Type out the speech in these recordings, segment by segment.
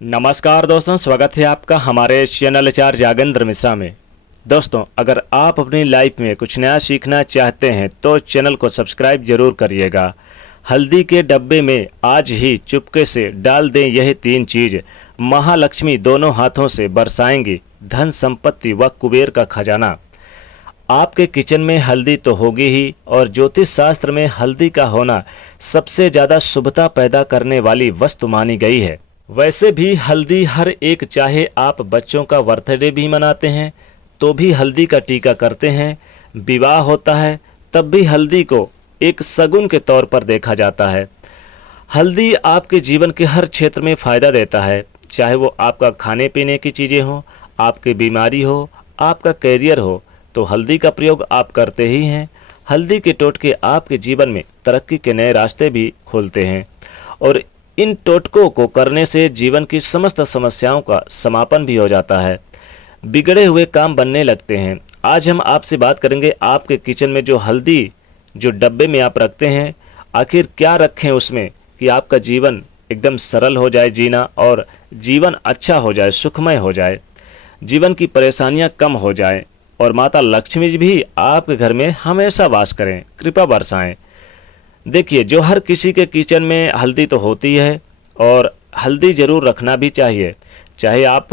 नमस्कार दोस्तों, स्वागत है आपका हमारे चैनल आचार्य जागेंद्र मिश्रा में। दोस्तों, अगर आप अपनी लाइफ में कुछ नया सीखना चाहते हैं तो चैनल को सब्सक्राइब जरूर करिएगा। हल्दी के डब्बे में आज ही चुपके से डाल दें यह 3 चीज़, महालक्ष्मी दोनों हाथों से बरसाएंगी धन संपत्ति व कुबेर का खजाना। आपके किचन में हल्दी तो होगी ही, और ज्योतिष शास्त्र में हल्दी का होना सबसे ज़्यादा शुभता पैदा करने वाली वस्तु मानी गई है। वैसे भी हल्दी हर एक, चाहे आप बच्चों का बर्थडे भी मनाते हैं तो भी हल्दी का टीका करते हैं, विवाह होता है तब भी हल्दी को एक शगुन के तौर पर देखा जाता है। हल्दी आपके जीवन के हर क्षेत्र में फ़ायदा देता है, चाहे वो आपका खाने पीने की चीज़ें हो, आपकी बीमारी हो, आपका कैरियर हो, तो हल्दी का प्रयोग आप करते ही हैं। हल्दी के टोटके आपके जीवन में तरक्की के नए रास्ते भी खोलते हैं, और इन टोटकों को करने से जीवन की समस्त समस्याओं का समापन भी हो जाता है, बिगड़े हुए काम बनने लगते हैं। आज हम आपसे बात करेंगे आपके किचन में जो हल्दी जो डब्बे में आप रखते हैं, आखिर क्या रखें उसमें कि आपका जीवन एकदम सरल हो जाए जीना, और जीवन अच्छा हो जाए, सुखमय हो जाए, जीवन की परेशानियां कम हो जाए, और माता लक्ष्मी भी आपके घर में हमेशा वास करें, कृपा बरसाएं। देखिए, जो हर किसी के किचन में हल्दी तो होती है, और हल्दी ज़रूर रखना भी चाहिए। चाहे आप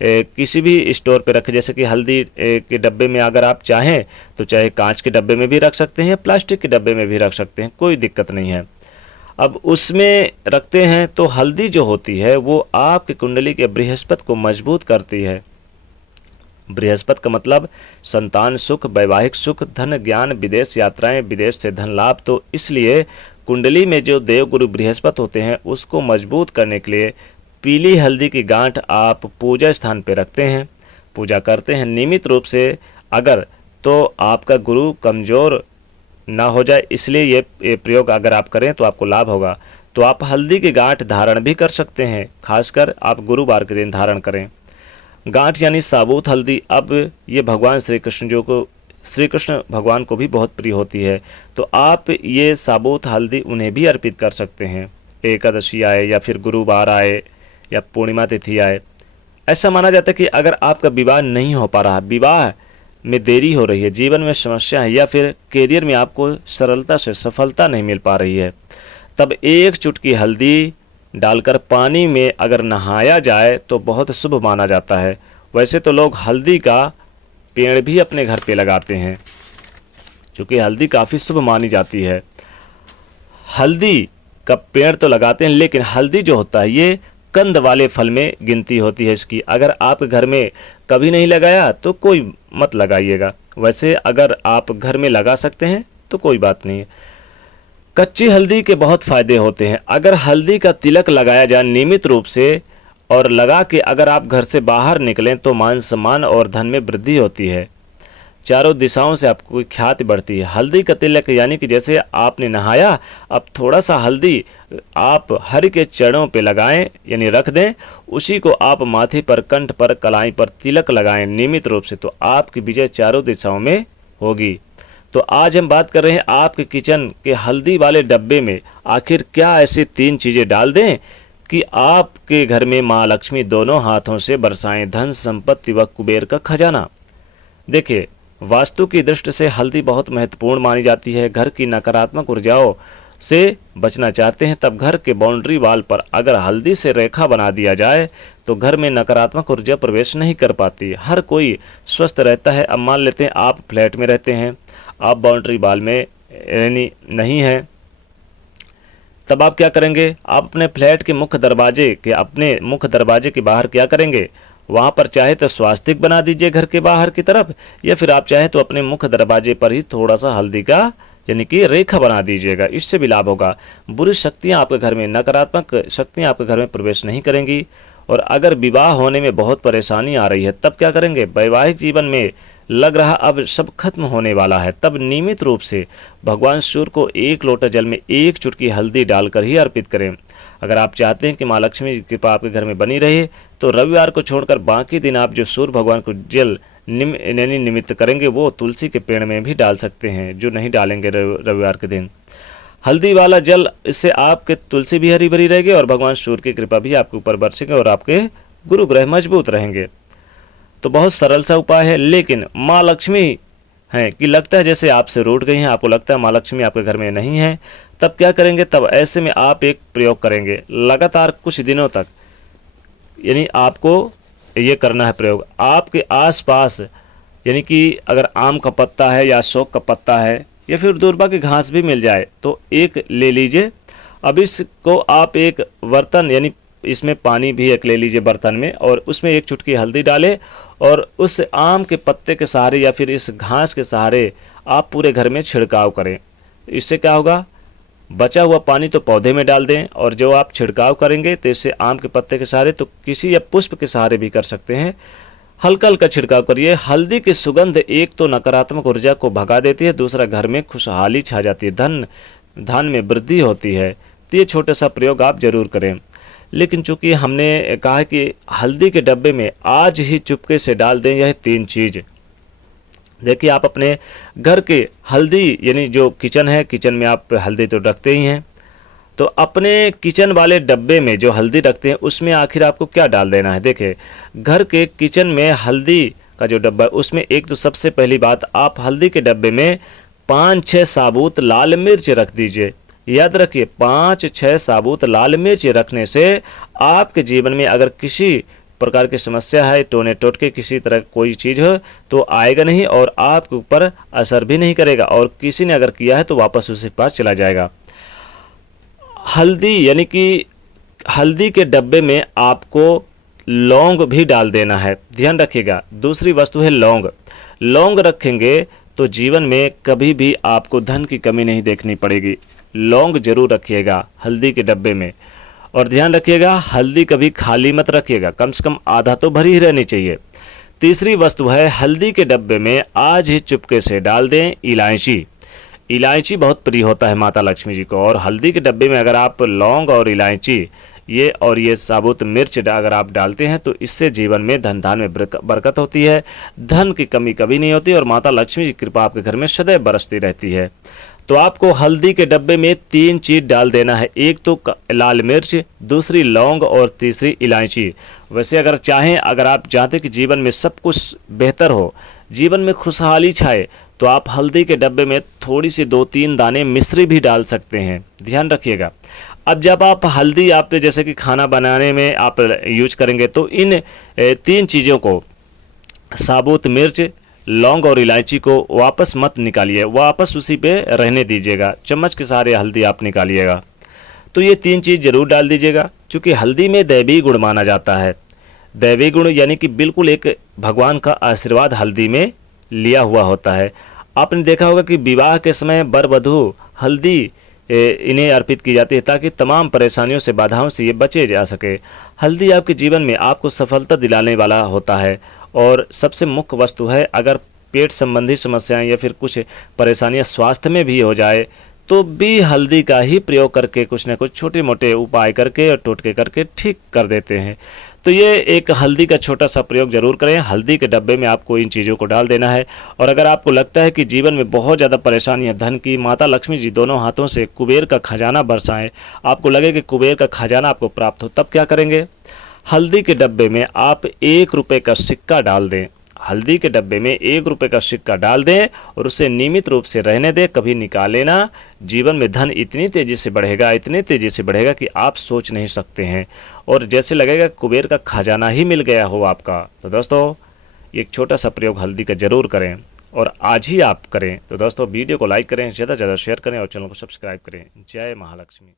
किसी भी स्टोर पे रखें, जैसे कि हल्दी के डब्बे में अगर आप चाहें तो चाहे कांच के डब्बे में भी रख सकते हैं, प्लास्टिक के डब्बे में भी रख सकते हैं, कोई दिक्कत नहीं है। अब उसमें रखते हैं तो हल्दी जो होती है वो आपकी कुंडली के बृहस्पति को मजबूत करती है। बृहस्पति का मतलब संतान सुख, वैवाहिक सुख, धन, ज्ञान, विदेश यात्राएं, विदेश से धन लाभ। तो इसलिए कुंडली में जो देवगुरु बृहस्पति होते हैं उसको मजबूत करने के लिए पीली हल्दी की गांठ आप पूजा स्थान पर रखते हैं, पूजा करते हैं नियमित रूप से। अगर तो आपका गुरु कमज़ोर ना हो जाए, इसलिए ये प्रयोग अगर आप करें तो आपको लाभ होगा। तो आप हल्दी की गांठ धारण भी कर सकते हैं, खासकर आप गुरुवार के दिन धारण करें। गांठ यानी साबुत हल्दी, अब ये भगवान श्री कृष्ण भगवान को भी बहुत प्रिय होती है, तो आप ये साबुत हल्दी उन्हें भी अर्पित कर सकते हैं। एकादशी आए या फिर गुरुवार आए या पूर्णिमा तिथि आए। ऐसा माना जाता है कि अगर आपका विवाह नहीं हो पा रहा, विवाह में देरी हो रही है, जीवन में समस्या है, या फिर करियर में आपको सरलता से सफलता नहीं मिल पा रही है, तब एक चुटकी हल्दी डालकर पानी में अगर नहाया जाए तो बहुत शुभ माना जाता है। वैसे तो लोग हल्दी का पेड़ भी अपने घर पे लगाते हैं, क्योंकि हल्दी काफ़ी शुभ मानी जाती है। हल्दी का पेड़ तो लगाते हैं, लेकिन हल्दी जो होता है ये कंद वाले फल में गिनती होती है इसकी। अगर आप घर में कभी नहीं लगाया तो कोई मत लगाइएगा, वैसे अगर आप घर में लगा सकते हैं तो कोई बात नहीं है। कच्ची हल्दी के बहुत फ़ायदे होते हैं। अगर हल्दी का तिलक लगाया जाए नियमित रूप से, और लगा के अगर आप घर से बाहर निकलें तो मान सम्मान और धन में वृद्धि होती है, चारों दिशाओं से आपको ख्याति बढ़ती है। हल्दी का तिलक यानी कि जैसे आपने नहाया, अब थोड़ा सा हल्दी आप हरि के चरणों पे लगाएं, यानी रख दें, उसी को आप माथे पर, कंठ पर, कलाई पर तिलक लगाएं नियमित रूप से, तो आपकी विजय चारों दिशाओं में होगी। तो आज हम बात कर रहे हैं आपके किचन के हल्दी वाले डब्बे में आखिर क्या ऐसी 3 चीज़ें डाल दें कि आपके घर में माँ लक्ष्मी दोनों हाथों से बरसाएं धन संपत्ति व कुबेर का खजाना। देखिए, वास्तु की दृष्टि से हल्दी बहुत महत्वपूर्ण मानी जाती है। घर की नकारात्मक ऊर्जाओं से बचना चाहते हैं तब घर के बाउंड्री वाल पर अगर हल्दी से रेखा बना दिया जाए तो घर में नकारात्मक ऊर्जा प्रवेश नहीं कर पाती, हर कोई स्वस्थ रहता है। अब मान लेते हैं आप फ्लैट में रहते हैं, आप बाउंड्री वाल में यानी नहीं है, तब आप क्या करेंगे? आप अपने फ्लैट के अपने मुख्य दरवाजे के बाहर क्या करेंगे? वहाँ पर चाहे तो स्वास्तिक बना दीजिए घर के बाहर की तरफ, या फिर आप चाहे तो अपने मुख्य दरवाजे पर ही थोड़ा सा हल्दी का यानी कि रेखा बना दीजिएगा, इससे भी लाभ होगा। बुरी शक्तियाँ आपके घर में, नकारात्मक शक्तियाँ आपके घर में प्रवेश नहीं करेंगी। और अगर विवाह होने में बहुत परेशानी आ रही है तब क्या करेंगे? वैवाहिक जीवन में लग रहा अब सब खत्म होने वाला है, तब नियमित रूप से भगवान सूर्य को 1 लोटा जल में 1 चुटकी हल्दी डालकर ही अर्पित करें। अगर आप चाहते हैं कि माँ लक्ष्मी की कृपा आपके घर में बनी रहे तो रविवार को छोड़कर बाकी दिन आप जो सूर्य भगवान को जल निमित्त करेंगे वो तुलसी के पेड़ में भी डाल सकते हैं, जो नहीं डालेंगे रविवार के दिन। हल्दी वाला जल, इससे आपके तुलसी भी हरी भरी रहेगी और भगवान सूर्य की कृपा भी आपके ऊपर बरसेगी और आपके गुरु ग्रह मजबूत रहेंगे। तो बहुत सरल सा उपाय है, लेकिन माँ लक्ष्मी हैं कि लगता है जैसे आपसे रूठ गई हैं, आपको लगता है माँ लक्ष्मी आपके घर में नहीं है, तब क्या करेंगे? तब ऐसे में आप एक प्रयोग करेंगे लगातार कुछ दिनों तक, यानी आपको ये करना है प्रयोग। आपके आसपास यानी कि अगर आम का पत्ता है या अशोक का पत्ता है या फिर दूर्वा की घास भी मिल जाए तो एक ले लीजिए। अब इसको आप एक बर्तन, यानी इसमें पानी भी एक ले लीजिए बर्तन में, और उसमें एक चुटकी हल्दी डालें और उस आम के पत्ते के सहारे या फिर इस घास के सहारे आप पूरे घर में छिड़काव करें। इससे क्या होगा? बचा हुआ पानी तो पौधे में डाल दें, और जो आप छिड़काव करेंगे तो इससे आम के पत्ते के सहारे तो किसी या पुष्प के सहारे भी कर सकते हैं। हल्का हल्का छिड़काव करिए। हल्दी की सुगंध एक तो नकारात्मक ऊर्जा को भगा देती है, दूसरा घर में खुशहाली छा जाती है, धन में वृद्धि होती है। तो ये छोटा सा प्रयोग आप जरूर करें। लेकिन चूंकि हमने कहा कि हल्दी के डब्बे में आज ही चुपके से डाल दें यह 3 चीज़। देखिए, आप अपने घर के हल्दी, यानी जो किचन है, किचन में आप हल्दी तो रखते ही हैं, तो अपने किचन वाले डब्बे में जो हल्दी रखते हैं उसमें आखिर आपको क्या डाल देना है? देखिए, घर के किचन में हल्दी का जो डब्बा है उसमें एक तो सबसे पहली बात, आप हल्दी के डब्बे में 5-6 साबुत लाल मिर्च रख दीजिए। याद रखिए, 5-6 साबुत लाल मिर्च रखने से आपके जीवन में अगर किसी प्रकार की समस्या है, टोने टोटके किसी तरह कोई चीज़ हो तो आएगा नहीं और आपके ऊपर असर भी नहीं करेगा, और किसी ने अगर किया है तो वापस उसी के पास चला जाएगा। हल्दी, यानी कि हल्दी के डब्बे में आपको लौंग भी डाल देना है, ध्यान रखिएगा। दूसरी वस्तु है लौंग। लौंग रखेंगे तो जीवन में कभी भी आपको धन की कमी नहीं देखनी पड़ेगी। लौंग जरूर रखिएगा हल्दी के डब्बे में, और ध्यान रखिएगा हल्दी कभी खाली मत रखिएगा, कम से कम आधा तो भरी ही रहनी चाहिए। तीसरी वस्तु है, हल्दी के डब्बे में आज ही चुपके से डाल दें इलायची। इलायची बहुत प्रिय होता है माता लक्ष्मी जी को, और हल्दी के डब्बे में अगर आप लौंग और इलायची ये साबुत मिर्च अगर आप डालते हैं तो इससे जीवन में धन में बरकत होती है, धन की कमी कभी नहीं होती और माता लक्ष्मी की कृपा आपके घर में सदैव बरसती रहती है। तो आपको हल्दी के डब्बे में 3 चीज़ डाल देना है, एक तो लाल मिर्च, दूसरी लौंग और तीसरी इलायची। वैसे अगर चाहें, अगर आप चाहते कि जीवन में सब कुछ बेहतर हो, जीवन में खुशहाली छाए, तो आप हल्दी के डब्बे में थोड़ी सी 2-3 दाने मिश्री भी डाल सकते हैं, ध्यान रखिएगा। अब जब आप हल्दी आप जैसे कि खाना बनाने में आप यूज करेंगे तो इन 3 चीज़ों को, साबुत मिर्च, लौंग और इलायची को वापस मत निकालिए, वापस उसी पे रहने दीजिएगा। चम्मच के सहारे हल्दी आप निकालिएगा। तो ये 3 चीज़ जरूर डाल दीजिएगा, क्योंकि हल्दी में दैवी गुण माना जाता है। दैवी गुण यानी कि बिल्कुल एक भगवान का आशीर्वाद हल्दी में लिया हुआ होता है। आपने देखा होगा कि विवाह के समय वर वधू हल्दी इन्हें अर्पित की जाती है ताकि तमाम परेशानियों से, बाधाओं से ये बचे जा सके। हल्दी आपके जीवन में आपको सफलता दिलाने वाला होता है, और सबसे मुख्य वस्तु है। अगर पेट संबंधी समस्याएं या फिर कुछ परेशानियां स्वास्थ्य में भी हो जाए तो भी हल्दी का ही प्रयोग करके कुछ न कुछ छोटे मोटे उपाय करके और टोटके करके ठीक कर देते हैं। तो ये एक हल्दी का छोटा सा प्रयोग जरूर करें। हल्दी के डब्बे में आपको इन चीज़ों को डाल देना है। और अगर आपको लगता है कि जीवन में बहुत ज़्यादा परेशानी है, धन की, माता लक्ष्मी जी दोनों हाथों से कुबेर का खजाना बरसाएं, आपको लगे कि कुबेर का खजाना आपको प्राप्त हो, तब क्या करेंगे? हल्दी के डब्बे में आप 1 रुपये का सिक्का डाल दें। हल्दी के डब्बे में 1 रुपये का सिक्का डाल दें और उसे नियमित रूप से रहने दें, कभी निकाले ना। जीवन में धन इतनी तेज़ी से बढ़ेगा, इतनी तेज़ी से बढ़ेगा कि आप सोच नहीं सकते हैं, और जैसे लगेगा कुबेर का खजाना ही मिल गया हो आपका। तो दोस्तों, एक छोटा सा प्रयोग हल्दी का जरूर करें, और आज ही आप करें। तो दोस्तों, वीडियो को लाइक करें, ज़्यादा से ज़्यादा शेयर करें और चैनल को सब्सक्राइब करें। जय महालक्ष्मी।